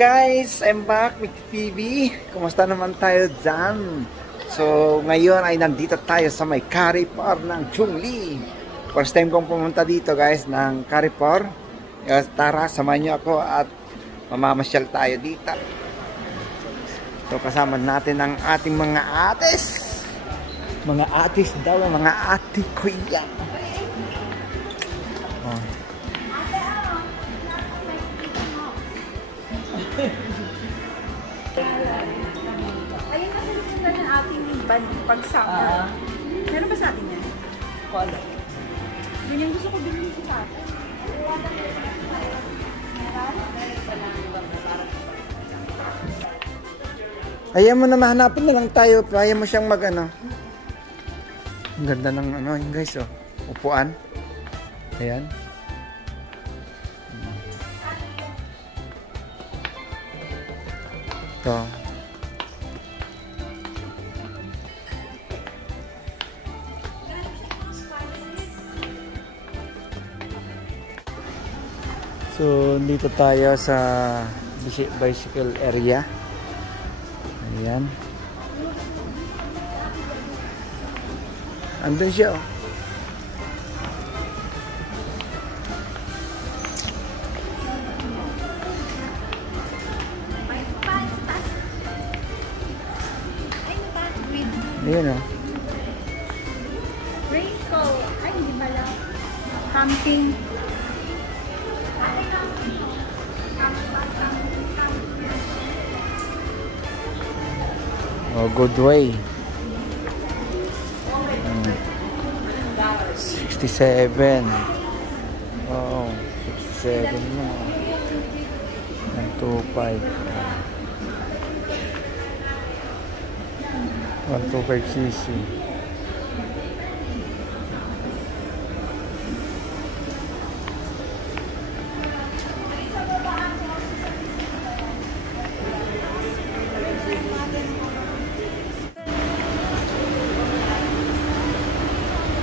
guys, I'm back with TV. Kumusta naman tayo dyan? So ngayon ay nandito tayo sa may Carrefour ng Chungli. First time kong pumunta dito guys ng Carrefour. Tara, samahan niyo ako at mamamasyal tayo dito. So kasama natin ang ating mga ates. Mga atis daw, mga ati ko yan. Oh. Ayun na sinusundan ng ating pag-summer. Meron ba sa atin yan? Kolo. Yun yung gusto ko bilhin sa atin. Ayaw mo na, mahanapin na lang tayo. Ayaw mo siyang mag-ano. Ang ganda ng ano yun guys, oh. Upuan. Ayan. Ito. So, dito tayo sa bicycle area. Ayan. Andun siya, oh. Ayan, oh. Raincoat. Ay, hindi pala. Camping. Oh, good way. 67. Oh, 67 mo. 125. 125cc.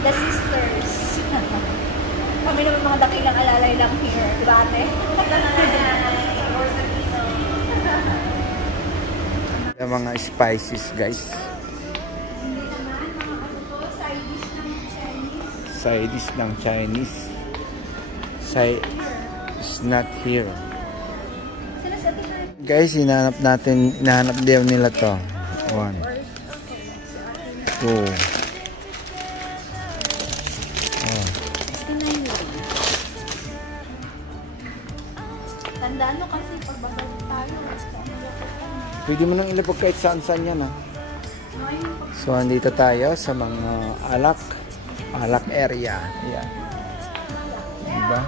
The sisters. Kami naman mga dakilang alalay lang here. Diba ate? Yung mga spices guys. Side dish ng Chinese. Side is not here. Guys, hinahanap din nila to. 1, 2. Tandaan mo kasi pagbabalik tayo. Pwede mo nang ilapag kahit saan-saan yan, ha. So, andito tayo sa mga alak area. Ayan. Diba?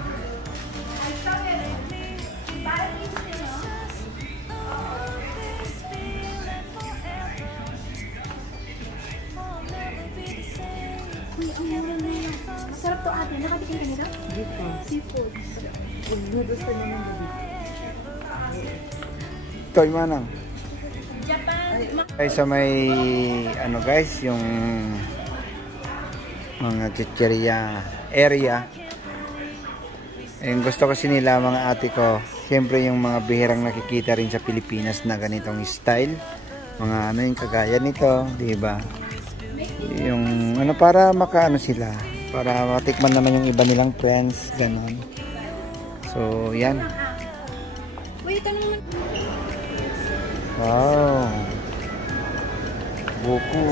Masarap to ate. Nakatikin ka nila? Dito. Seafood. Pag-noodles ka naman dito. Ito, yung manang. Ay, sa may ano guys, yung mga chicheria area. Yung gusto kasi nila mga ate ko, siyempre yung mga bihirang nakikita rin sa Pilipinas na ganitong style. Mga ano yung kagaya nito, di ba? Yung ano, para makaano sila, para matikman naman yung iba nilang friends, ganon. So, yan. Wait, ano naman? Wow. Buko.